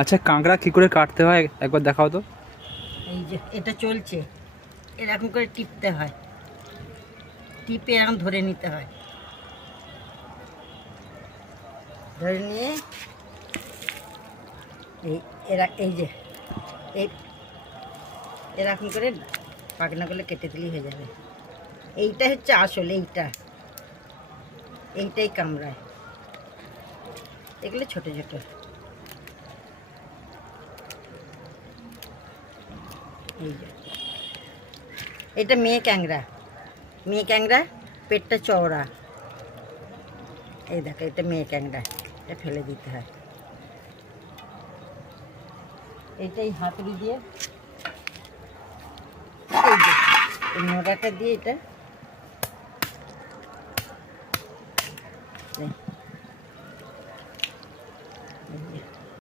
আচ্ছা, কাঁকড়া কি করে কাটতে হয় একবার দেখাও তো। এই যে এটা চলছে, এরকম করে টিপতে হয়, টিপে এরকম ধরে নিতে হয়, ধরে নিয়ে এই যে এই এরকম করে পাখনা করলে কেটে দিলেই হয়ে যাবে। এইটা হচ্ছে আসল, এইটাই কামড়ায়, এগুলো ছোট ছোট। এই যে এটা মেয়ে ক্যাংরা, পেটটা চওড়া। এই দেখো, এটা মেয়ে ক্যাংরা, এটা ফেলে দিতে হয়। এইটাই হাতুড়ি দিয়ে এই যে এই নোড়াটা দিয়ে এটা